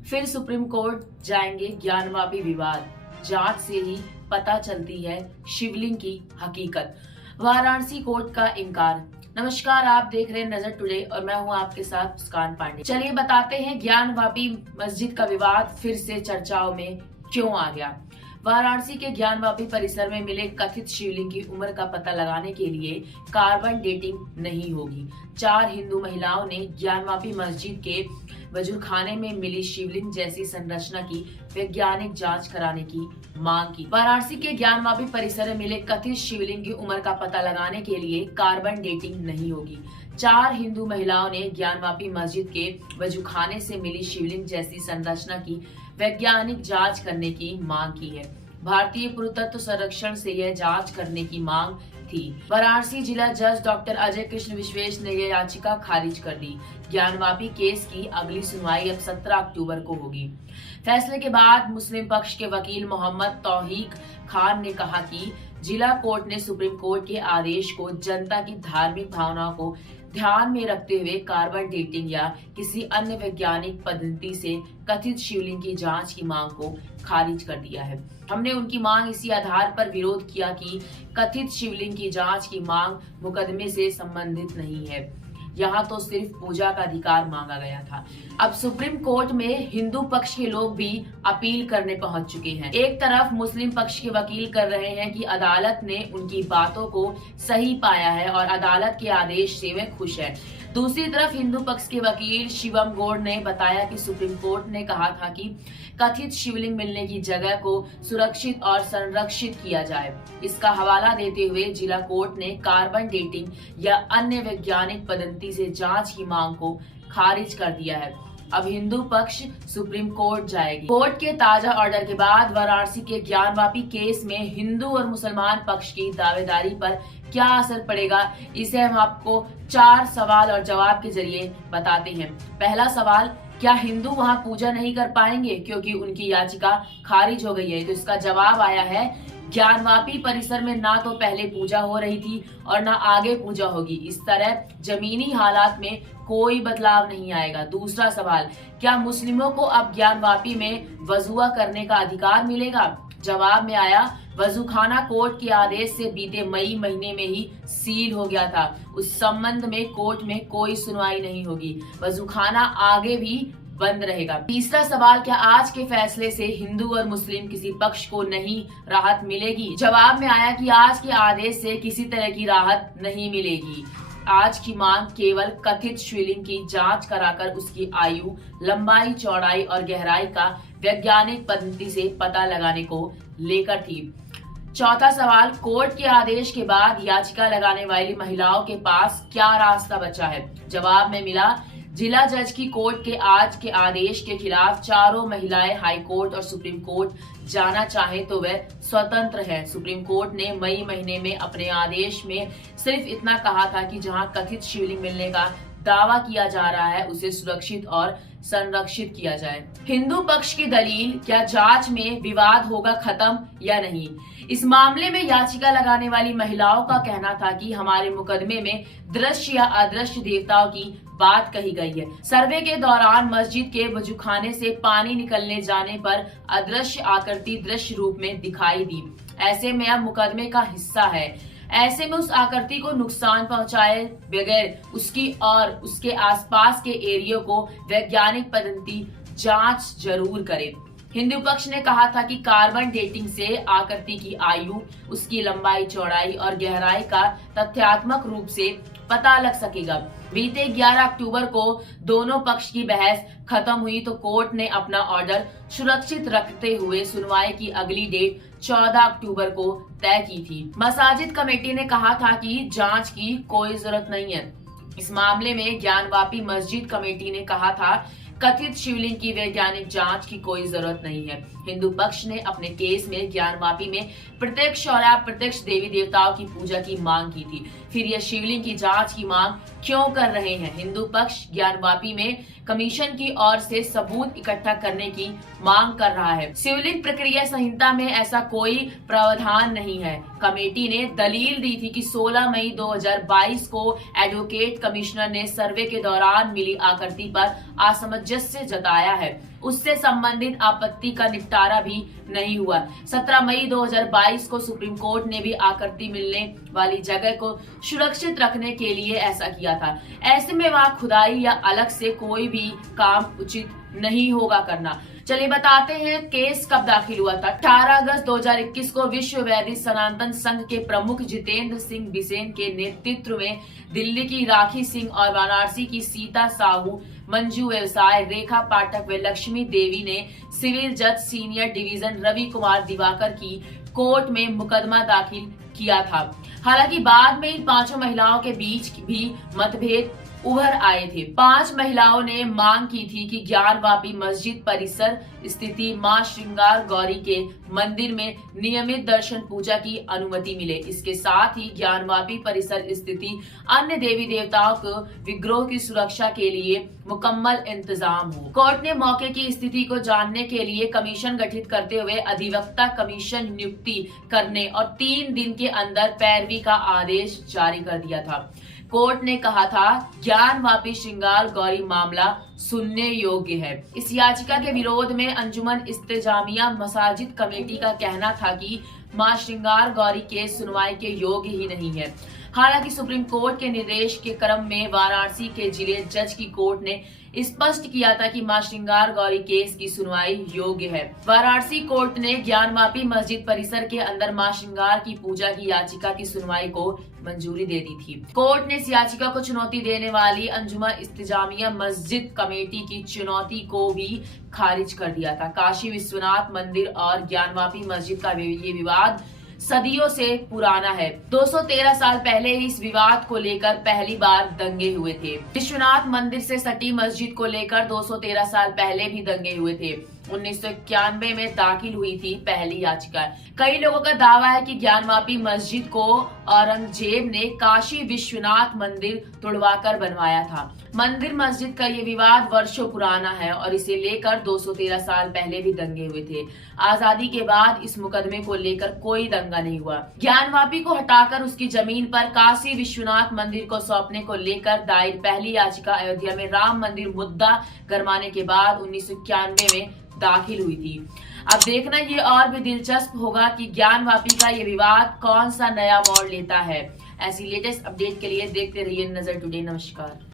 फिर supreme court जाएंगे ज्ञानवापी विवाद, जांच से ही पता चलती है शिवलिंग की हकीकत। वाराणसी कोर्ट का इनकार। नमस्कार, आप देख रहे हैं नजर टुडे और मैं हूं आपके साथ मुस्कान पांडे। चलिए बताते हैं ज्ञानवापी मस्जिद का विवाद फिर से चर्चाओं में क्यों आ गया। वाराणसी के ज्ञानवापी परिसर में मिले कथित शिवलिंग की उम्र का पता लगाने के लिए कार्बन डेटिंग नहीं होगी। 4 हिंदू महिलाओं ने ज्ञानवापी मस्जिद के वजूखाने में मिली शिवलिंग जैसी संरचना की वैज्ञानिक जांच कराने की मांग की। वाराणसी के ज्ञानवापी परिसर में मिले कथित शिवलिंग की उम्र का पता लगाने के लिए कार्बन डेटिंग नहीं होगी। 4 हिंदू महिलाओं ने ज्ञानवापी मस्जिद के वजूखाने से मिली शिवलिंग जैसी संरचना की वैज्ञानिक जांच करने की मांग की है। भारतीय पुरातत्व संरक्षण से यह जांच करने की मांग थी। वाराणसी जिला जज डॉक्टर अजय कृष्ण विश्वेश ने यह याचिका खारिज कर दी। ज्ञानवापी केस की अगली सुनवाई अब 17 अक्टूबर को होगी। फैसले के बाद मुस्लिम पक्ष के वकील मोहम्मद तौहीक खान ने कहा कि जिला कोर्ट ने सुप्रीम कोर्ट के आदेश को जनता की धार्मिक भावनाओं को ध्यान में रखते हुए कार्बन डेटिंग या किसी अन्य वैज्ञानिक पद्धति से कथित शिवलिंग की जांच की मांग को खारिज कर दिया है। हमने उनकी मांग इसी आधार पर विरोध किया कि कथित शिवलिंग की जांच की मांग मुकदमे से संबंधित नहीं है। यहाँ तो सिर्फ पूजा का अधिकार मांगा गया था। अब सुप्रीम कोर्ट में हिंदू पक्ष के लोग भी अपील करने पहुंच चुके हैं। एक तरफ मुस्लिम पक्ष के वकील कर रहे हैं कि अदालत ने उनकी बातों को सही पाया है और अदालत के आदेश से वे खुश है। दूसरी तरफ हिंदू पक्ष के वकील शिवम गौड़ ने बताया कि सुप्रीम कोर्ट ने कहा था कि कथित शिवलिंग मिलने की जगह को सुरक्षित और संरक्षित किया जाए। इसका हवाला देते हुए जिला कोर्ट ने कार्बन डेटिंग या अन्य वैज्ञानिक पद्धति से जांच की मांग को खारिज कर दिया है। अब हिंदू पक्ष सुप्रीम कोर्ट जाएगी। कोर्ट के ताजा ऑर्डर के बाद वाराणसी के ज्ञानवापी केस में हिंदू और मुसलमान पक्ष की दावेदारी पर क्या असर पड़ेगा, इसे हम आपको 4 सवाल और जवाब के जरिए बताते हैं। पहला सवाल, क्या हिंदू वहां पूजा नहीं कर पाएंगे क्योंकि उनकी याचिका खारिज हो गई है? तो इसका जवाब आया है, ज्ञानवापी परिसर में ना तो पहले पूजा हो रही थी और ना आगे पूजा होगी। इस तरह जमीनी हालात में कोई बदलाव नहीं आएगा। दूसरा सवाल, क्या मुस्लिमों को अब ज्ञानवापी में वजुआ करने का अधिकार मिलेगा? जवाब में आया, वजूखाना कोर्ट के आदेश से बीते मई महीने में ही सील हो गया था। उस संबंध में कोर्ट में कोई सुनवाई नहीं होगी। वजूखाना आगे भी बंद रहेगा। तीसरा सवाल, क्या आज के फैसले से हिंदू और मुस्लिम किसी पक्ष को नहीं राहत मिलेगी? जवाब में आया कि आज के आदेश से किसी तरह की राहत नहीं मिलेगी। आज की मांग केवल कथित शिवलिंग की जांच कराकर उसकी आयु, लंबाई, चौड़ाई और गहराई का वैज्ञानिक पद्धति से पता लगाने को लेकर थी। चौथा सवाल, कोर्ट के आदेश के बाद याचिका लगाने वाली महिलाओं के पास क्या रास्ता बचा है? जवाब में मिला, जिला जज की कोर्ट के आज के आदेश के खिलाफ चारों महिलाएं हाई कोर्ट और सुप्रीम कोर्ट जाना चाहे तो वह स्वतंत्र है। सुप्रीम कोर्ट ने मई महीने में अपने आदेश में सिर्फ इतना कहा था कि जहां कथित शिवलिंग मिलने का दावा किया जा रहा है उसे सुरक्षित और संरक्षित किया जाए। हिंदू पक्ष की दलील, क्या जांच में विवाद होगा खत्म या नहीं? इस मामले में याचिका लगाने वाली महिलाओं का कहना था कि हमारे मुकदमे में दृश्य या अदृश्य देवताओं की बात कही गई है। सर्वे के दौरान मस्जिद के वजूखाने से पानी निकलने जाने पर अदृश्य आकृति दृश्य रूप में दिखाई दी। ऐसे में अब मुकदमे का हिस्सा है। ऐसे में उस आकृति को नुकसान पहुंचाए बगैर उसकी और उसके आसपास के एरिया को वैज्ञानिक पद्धति जांच जरूर करे। हिंदू पक्ष ने कहा था कि कार्बन डेटिंग से आकृति की आयु, उसकी लंबाई, चौड़ाई और गहराई का तथ्यात्मक रूप से पता लग सकेगा। बीते 11 अक्टूबर को दोनों पक्ष की बहस खत्म हुई तो कोर्ट ने अपना ऑर्डर सुरक्षित रखते हुए सुनवाई की अगली डेट 14 अक्टूबर को तय की थी। मसाजिद कमेटी ने कहा था कि जांच की कोई जरूरत नहीं है। इस मामले में ज्ञानवापी मस्जिद कमेटी ने कहा था, कथित शिवलिंग की वैज्ञानिक जांच की कोई जरूरत नहीं है। हिंदू पक्ष ने अपने केस में ज्ञानवापी में प्रत्यक्ष और अप्रत्यक्ष देवी देवताओं की पूजा की मांग की थी। फिर यह शिवलिंग की जांच की मांग क्यों कर रहे हैं? हिंदू पक्ष ज्ञानवापी में कमीशन की ओर से सबूत इकट्ठा करने की मांग कर रहा है। शिवलिंग प्रक्रिया संहिता में ऐसा कोई प्रावधान नहीं है। कमेटी ने दलील दी थी कि 16 मई 2022 को एडवोकेट कमिश्नर ने सर्वे के दौरान मिली आकृति पर असमंजस्य जताया है। उससे संबंधित आपत्ति का निपटारा भी नहीं हुआ। 17 मई 2022 को सुप्रीम कोर्ट ने भी आकृति मिलने वाली जगह को सुरक्षित रखने के लिए ऐसा किया था। ऐसे में वहां खुदाई या अलग से कोई भी काम उचित नहीं होगा करना। चलिए बताते हैं केस कब दाखिल हुआ था। 18 अगस्त 2021 को विश्व वैदिक सनातन संघ के प्रमुख जितेंद्र सिंह बिसेन के नेतृत्व में दिल्ली की राखी सिंह और वाराणसी की सीता साहू, मंजू व्यवसाय, रेखा पाठक व लक्ष्मी देवी ने सिविल जज सीनियर डिवीजन रवि कुमार दिवाकर की कोर्ट में मुकदमा दाखिल किया था। हालांकि बाद में इन पांचों महिलाओं के बीच भी मतभेद उभर आए थे। 5 महिलाओं ने मांग की थी कि ज्ञानवापी मस्जिद परिसर स्थिति मां श्रृंगार गौरी के मंदिर में नियमित दर्शन पूजा की अनुमति मिले। इसके साथ ही ज्ञानवापी परिसर स्थिति अन्य देवी देवताओं को विग्रहों की सुरक्षा के लिए मुकम्मल इंतजाम हो। कोर्ट ने मौके की स्थिति को जानने के लिए कमीशन गठित करते हुए अधिवक्ता कमीशन नियुक्ति करने और 3 दिन के अंदर पैरवी का आदेश जारी कर दिया था। कोर्ट ने कहा था ज्ञानवापी श्रृंगार गौरी मामला सुनने योग्य है। इस याचिका के विरोध में अंजुमन इस्तेजामिया मसाजिद कमेटी का कहना था कि मां श्रृंगार गौरी के सुनवाई के योग्य ही नहीं है। हालांकि सुप्रीम कोर्ट के निर्देश के क्रम में वाराणसी के जिले जज की कोर्ट ने स्पष्ट किया था कि मां श्रृंगार गौरी केस की सुनवाई योग्य है। वाराणसी कोर्ट ने ज्ञानवापी मस्जिद परिसर के अंदर मां श्रृंगार की पूजा की याचिका की सुनवाई को मंजूरी दे दी थी। कोर्ट ने इस याचिका को चुनौती देने वाली अंजुमन इस्तेजामिया मस्जिद कमेटी की चुनौती को भी खारिज कर दिया था। काशी विश्वनाथ मंदिर और ज्ञानवापी मस्जिद का ये विवाद सदियों से पुराना है। 213 साल पहले इस विवाद को लेकर पहली बार दंगे हुए थे। विश्वनाथ मंदिर से सटी मस्जिद को लेकर 213 साल पहले भी दंगे हुए थे। 1991 में दाखिल हुई थी पहली याचिका। कई लोगों का दावा है कि ज्ञानवापी मस्जिद को औरंगजेब ने काशी विश्वनाथ मंदिर तोड़वाकर बनवाया था। मंदिर मस्जिद का ये विवाद वर्षों पुराना है और इसे लेकर 213 साल पहले भी दंगे हुए थे। आजादी के बाद इस मुकदमे को लेकर कोई दंगा नहीं हुआ। ज्ञानवापी को हटाकर उसकी जमीन पर काशी विश्वनाथ मंदिर को सौंपने को लेकर दायर पहली याचिका अयोध्या में राम मंदिर मुद्दा गरमाने के बाद 1991 में दाखिल हुई थी। अब देखना ये और भी दिलचस्प होगा कि ज्ञानवापी का ये विवाद कौन सा नया मोड़ लेता है। ऐसी लेटेस्ट अपडेट के लिए देखते रहिए नजर टुडे। नमस्कार।